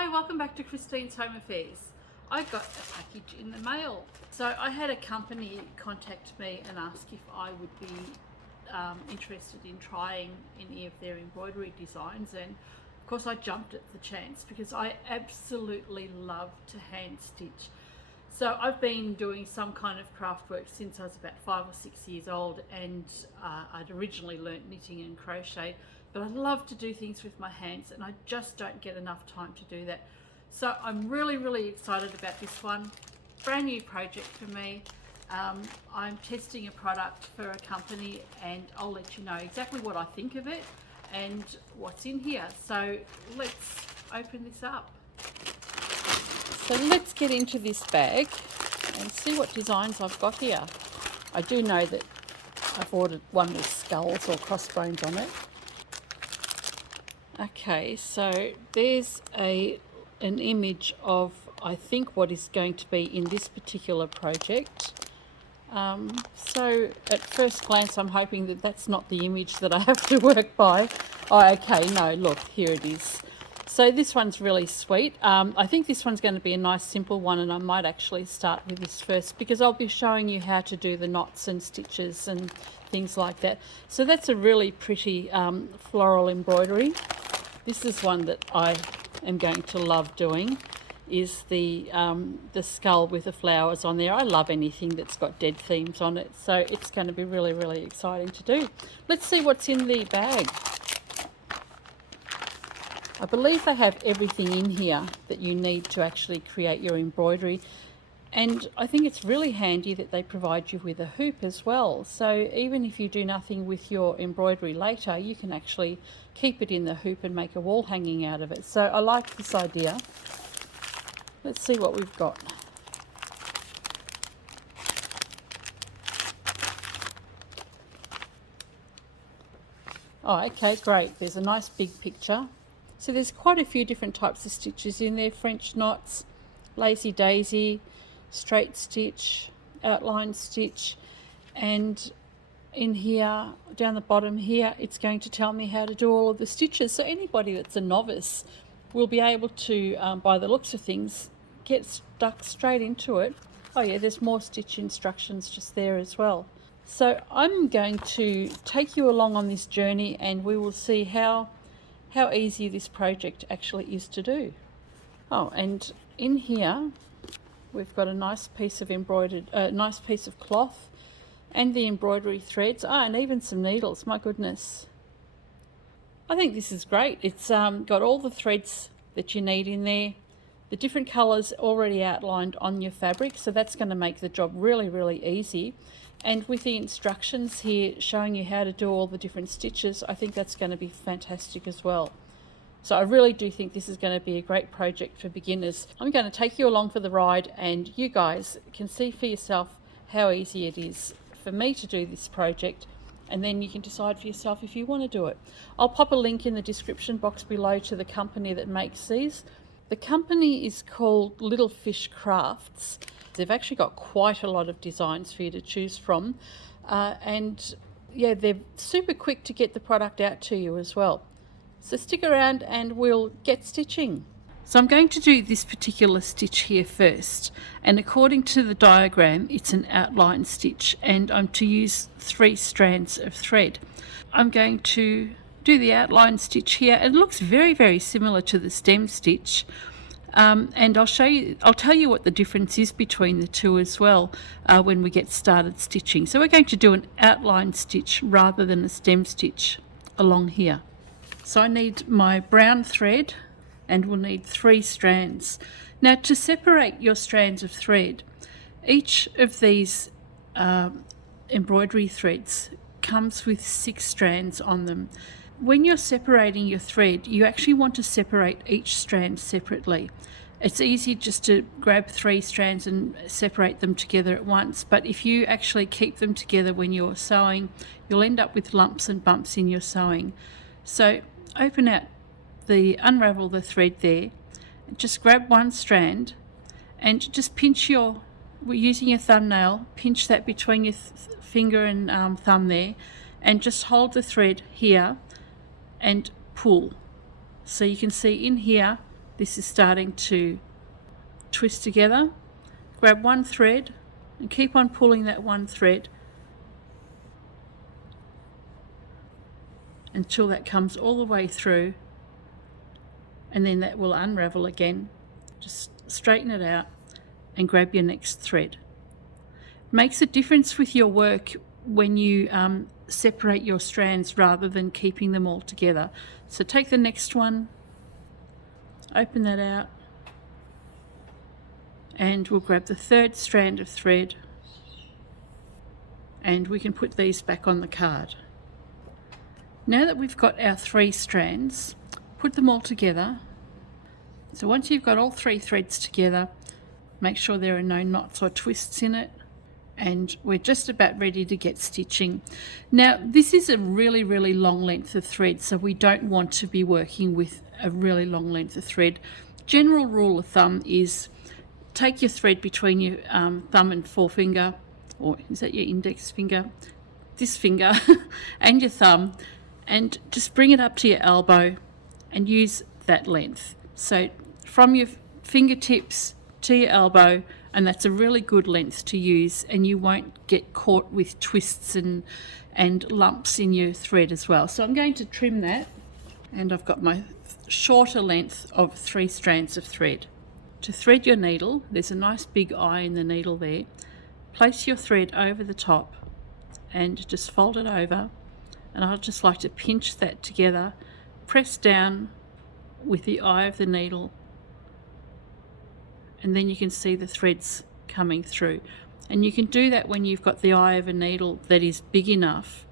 Hi, welcome back to Christine's Home Affairs. I got a package in the mail. So I had a company contact me and ask if I would be interested in trying any of their embroidery designs, and of course I jumped at the chance because I absolutely love to hand stitch. So I've been doing some kind of craft work since I was about 5 or 6 years old, and I'd originally learnt knitting and crochet, but I love to do things with my hands and I just don't get enough time to do that. So I'm really excited about this one. Brand new project for me. I'm testing a product for a company and I'll let you know exactly what I think of it and what's in here. So let's open this up. So let's get into this bag and see what designs I've got here. I do know that I've ordered one with skulls or crossbones on it. Okay, so there's an image of, I think, what is going to be in this particular project. So at first glance I'm hoping that that's not the image that I have to work by. Oh, okay, no, look, here it is. So this one's really sweet. I think this one's going to be a nice simple one, and I might actually start with this first because I'll be showing you how to do the knots and stitches and things like that. So that's a really pretty floral embroidery. This is one that I am going to love doing, is the skull with the flowers on there. I love anything that's got dead themes on it, so it's going to be really exciting to do. Let's see what's in the bag. I believe they have everything in here that you need to actually create your embroidery, and I think it's really handy that they provide you with a hoop as well. So even if you do nothing with your embroidery later, you can actually keep it in the hoop and make a wall hanging out of it. So I like this idea. Let's see what we've got. Oh, okay, great. There's a nice big picture. So there's quite a few different types of stitches in there. French knots, lazy daisy, straight stitch, outline stitch, and in here, down the bottom here, it's going to tell me how to do all of the stitches. So anybody that's a novice will be able to, by the looks of things, get stuck straight into it. Oh yeah, there's more stitch instructions just there as well. So I'm going to take you along on this journey and we will see how easy this project actually is to do. Oh, and in here we've got a nice piece of nice piece of cloth and the embroidery threads. And even some needles. My goodness, I think this is great. It's got all the threads that you need in there, the different colours already outlined on your fabric, so that's going to make the job really easy. And with the instructions here showing you how to do all the different stitches, I think that's going to be fantastic as well. So I really do think this is going to be a great project for beginners. I'm going to take you along for the ride and you guys can see for yourself how easy it is for me to do this project, and then you can decide for yourself if you want to do it. I'll pop a link in the description box below to the company that makes these. The company is called Little Fish Crafts. They've actually got quite a lot of designs for you to choose from, and yeah, they're super quick to get the product out to you as well. So stick around and we'll get stitching. So I'm going to do this particular stitch here first, and according to the diagram it's an outline stitch and I'm to use 3 strands of thread. I'm going to do the outline stitch here. It looks very similar to the stem stitch, and I'll tell you what the difference is between the two as well when we get started stitching. So we're going to do an outline stitch rather than a stem stitch along here. So I need my brown thread and we'll need 3 strands. Now to separate your strands of thread, each of these embroidery threads comes with 6 strands on them. When you're separating your thread, you actually want to separate each strand separately. It's easy just to grab 3 strands and separate them together at once, but if you actually keep them together when you're sewing, you'll end up with lumps and bumps in your sewing. So unravel the thread there, just grab 1 strand and just pinch using your thumbnail, pinch that between your finger and thumb there, and just hold the thread here and pull. So you can see in here this is starting to twist together. Grab one thread and keep on pulling that one thread until that comes all the way through, and then that will unravel again. Just straighten it out and grab your next thread. It makes a difference with your work when you separate your strands rather than keeping them all together. So take the next one, open that out, and we'll grab the third strand of thread, and we can put these back on the card. Now that we've got our 3 strands, put them all together. So once you've got all 3 threads together, make sure there are no knots or twists in it, and we're just about ready to get stitching. Now this is a really long length of thread, so we don't want to be working with a really long length of thread. General rule of thumb is take your thread between your thumb and forefinger, or is that your index finger? This finger and your thumb, and just bring it up to your elbow and use that length. So from your fingertips to your elbow, and that's a really good length to use, and you won't get caught with twists and lumps in your thread as well. So I'm going to trim that, and I've got my shorter length of 3 strands of thread. To thread your needle, there's a nice big eye in the needle there. Place your thread over the top and just fold it over, and I'd just like to pinch that together, press down with the eye of the needle, and then you can see the threads coming through. And you can do that when you've got the eye of a needle that is big enough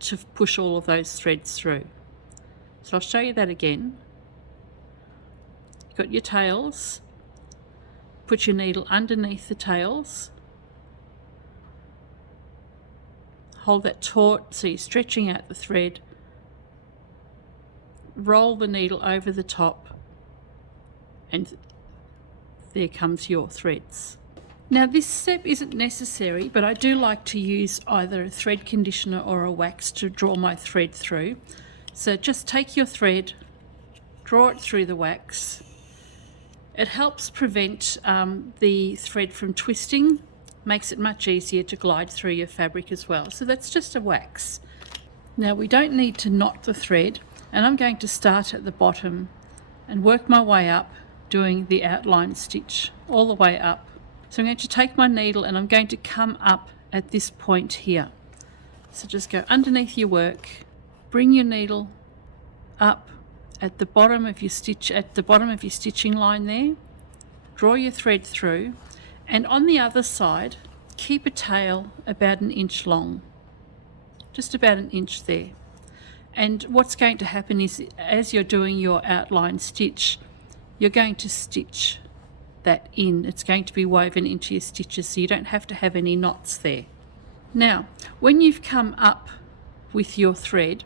to push all of those threads through. So I'll show you that again. You've got your tails, put your needle underneath the tails, hold that taut so you're stretching out the thread, roll the needle over the top, and there comes your threads. Now this step isn't necessary, but I do like to use either a thread conditioner or a wax to draw my thread through. So just take your thread, draw it through the wax. It helps prevent the thread from twisting, makes it much easier to glide through your fabric as well. So that's just a wax. Now we don't need to knot the thread, and I'm going to start at the bottom and work my way up, doing the outline stitch all the way up. So I'm going to take my needle and I'm going to come up at this point here. So just go underneath your work, bring your needle up at the bottom of your stitch, at the bottom of your stitching line there, draw your thread through, and on the other side keep a tail about 1 inch long, just about 1 inch there. And what's going to happen is, as you're doing your outline stitch, you're going to stitch that in. It's going to be woven into your stitches, so you don't have to have any knots there. Now when you've come up with your thread,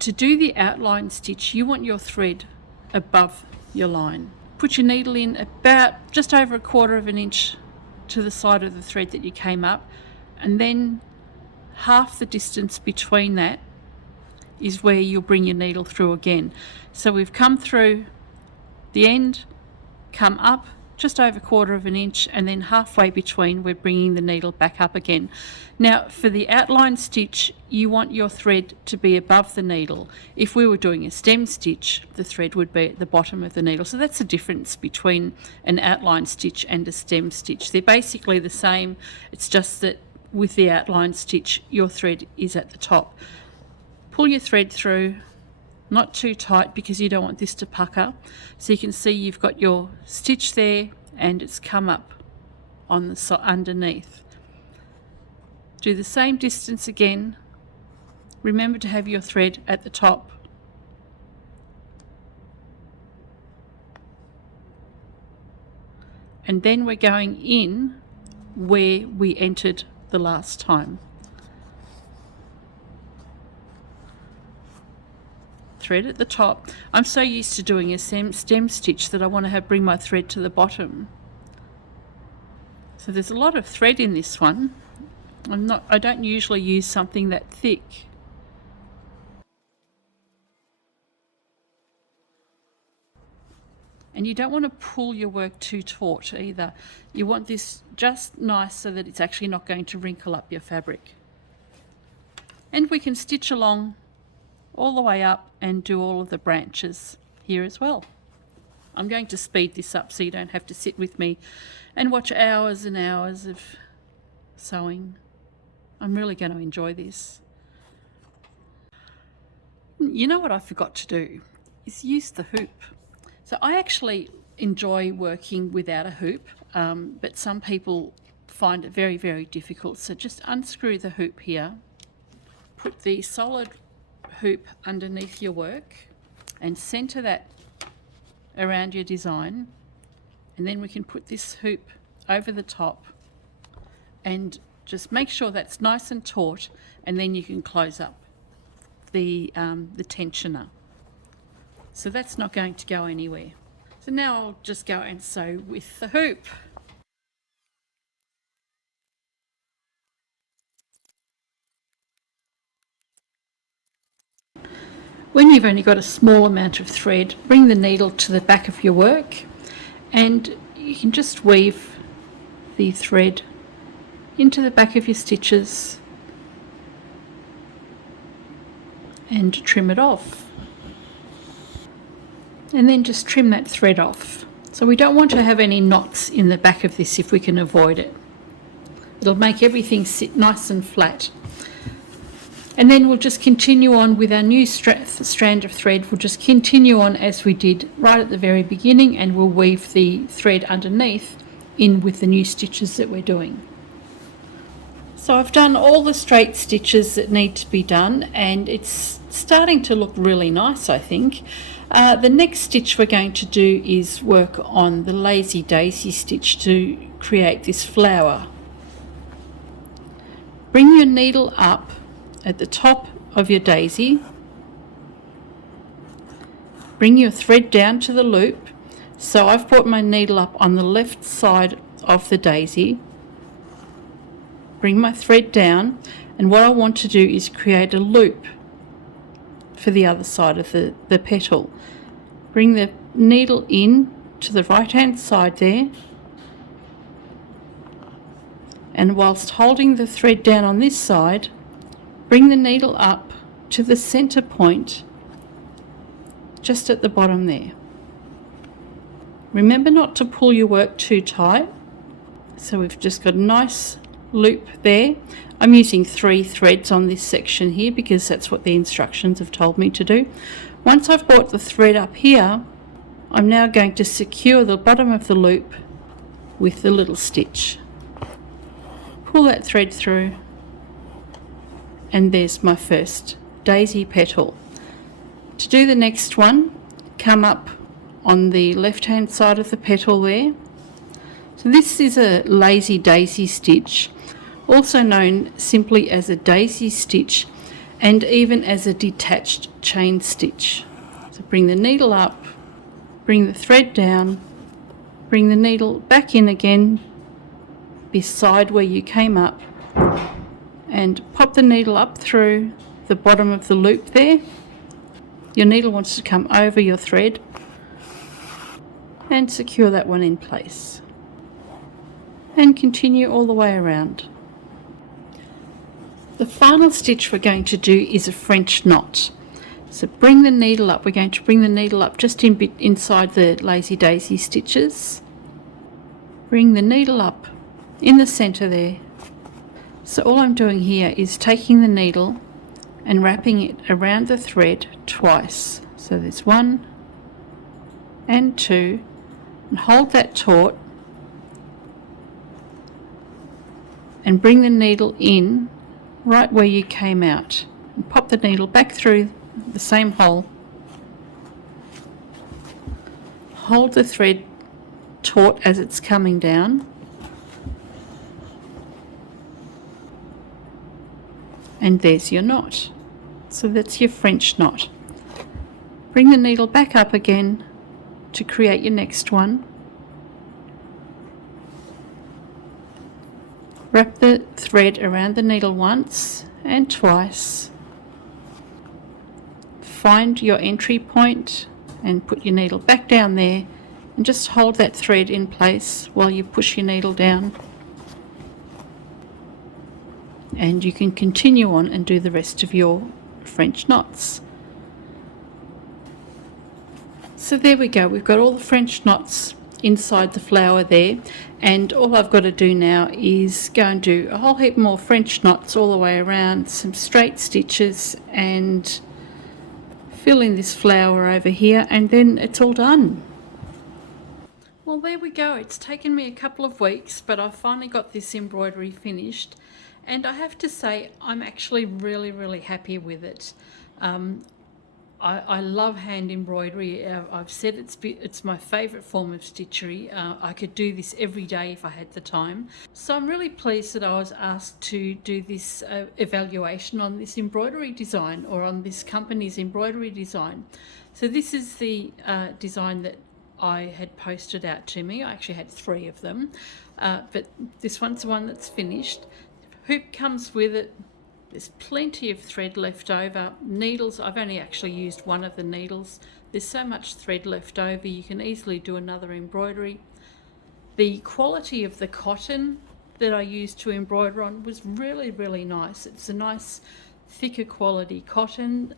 to do the outline stitch you want your thread above your line. Put your needle in about just over 1/4 inch to the side of the thread that you came up, and then half the distance between that is where you'll bring your needle through again. So we've come through the end, come up just over 1/4 inch, and then halfway between we're bringing the needle back up again. Now for the outline stitch you want your thread to be above the needle. If we were doing a stem stitch, the thread would be at the bottom of the needle. So that's the difference between an outline stitch and a stem stitch. They're basically the same, it's just that with the outline stitch your thread is at the top. Pull your thread through, not too tight because you don't want this to pucker. So you can see you've got your stitch there and it's come up on the side underneath. Do the same distance again. Remember to have your thread at the top. And then we're going in where we entered the last time. Thread at the top. I'm so used to doing a stem stitch that I want to bring my thread to the bottom. So there's a lot of thread in this one. I don't usually use something that thick. And you don't want to pull your work too taut either. You want this just nice so that it's actually not going to wrinkle up your fabric. And we can stitch along all the way up and do all of the branches here as well. I'm going to speed this up so you don't have to sit with me and watch hours and hours of sewing. I'm really going to enjoy this. You know what I forgot to do is use the hoop. So I actually enjoy working without a hoop, but some people find it very, very difficult. So just unscrew the hoop here, put the solid hoop underneath your work and center that around your design, and then we can put this hoop over the top and just make sure that's nice and taut, and then you can close up the tensioner. So that's not going to go anywhere. So now I'll just go and sew with the hoop. When you've only got a small amount of thread, bring the needle to the back of your work and you can just weave the thread into the back of your stitches and trim it off. And then just trim that thread off. So we don't want to have any knots in the back of this if we can avoid it. It'll make everything sit nice and flat. And then we'll just continue on with our new strand of thread. We'll just continue on as we did right at the very beginning, and we'll weave the thread underneath in with the new stitches that we're doing. So I've done all the straight stitches that need to be done, and it's starting to look really nice, I think. The next stitch we're going to do is work on the lazy daisy stitch to create this flower. Bring your needle up at the top of your daisy. Bring your thread down to the loop. So I've brought my needle up on the left side of the daisy. Bring my thread down, and what I want to do is create a loop for the other side of the petal. Bring the needle in to the right hand side there, and whilst holding the thread down on this side, bring the needle up to the center point just at the bottom there. Remember not to pull your work too tight. So we've just got a nice loop there. I'm using 3 threads on this section here because that's what the instructions have told me to do. Once I've brought the thread up here, I'm now going to secure the bottom of the loop with the little stitch. Pull that thread through, and there's my first daisy petal. To do the next one, come up on the left hand side of the petal there. So this is a lazy daisy stitch, also known simply as a daisy stitch and even as a detached chain stitch. So bring the needle up, bring the thread down, bring the needle back in again beside where you came up, and pop the needle up through the bottom of the loop there. Your needle wants to come over your thread, and secure that one in place. And continue all the way around. The final stitch we're going to do is a French knot. So bring the needle up. We're going to bring the needle up just inside the lazy daisy stitches. Bring the needle up in the center there. So all I'm doing here is taking the needle and wrapping it around the thread twice. So there's 1 and 2, and hold that taut and bring the needle in right where you came out, and pop the needle back through the same hole. Hold the thread taut as it's coming down, and there's your knot. So that's your French knot. Bring the needle back up again to create your next one. Wrap the thread around the needle once and twice. Find your entry point and put your needle back down there And just hold that thread in place while you push your needle down. And you can continue on and do the rest of your French knots. So there we go, we've got all the French knots inside the flower there, and all I've got to do now is go and do a whole heap more French knots all the way around, some straight stitches, and fill in this flower over here, and then it's all done. Well, there we go. It's taken me a couple of weeks, but I've finally got this embroidery finished, and I have to say I'm actually really happy with it. I love hand embroidery. I've said it's my favourite form of stitchery. I could do this every day if I had the time. So I'm really pleased that I was asked to do this evaluation on this embroidery design, or on this company's embroidery design. So this is the design that I had posted out to me. I actually had 3 of them, but this one's the one that's finished. Hoop comes with it. There's plenty of thread left over. Needles, I've only actually used one of the needles. There's so much thread left over, you can easily do another embroidery. The quality of the cotton that I used to embroider on was really nice. It's a nice thicker quality cotton.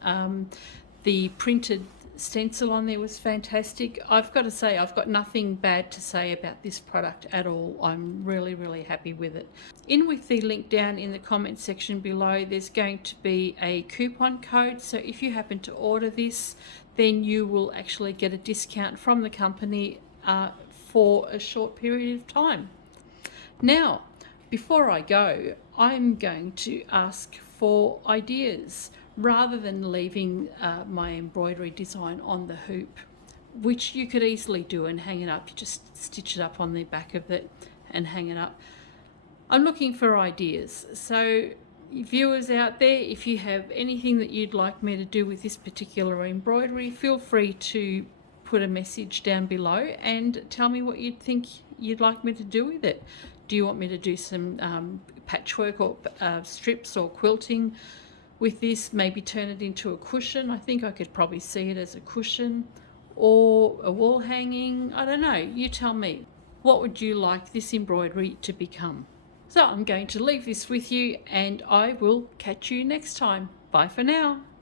The printed stencil on there was fantastic. I've got to say, I've got nothing bad to say about this product at all. I'm really happy with it. In with the link down in the comment section below, there's going to be a coupon code, so if you happen to order this, then you will actually get a discount from the company for a short period of time. Now, before I go, I'm going to ask for ideas, rather than leaving my embroidery design on the hoop, which you could easily do and hang it up. You just stitch it up on the back of it and hang it up. I'm looking for ideas. So viewers out there, if you have anything that you'd like me to do with this particular embroidery, feel free to put a message down below and tell me what you'd think you'd like me to do with it. Do you want me to do some patchwork or strips or quilting with this? Maybe turn it into a cushion. I think I could probably see it as a cushion, or a wall hanging. I don't know, you tell me. What would you like this embroidery to become? So I'm going to leave this with you, and I will catch you next time. Bye for now.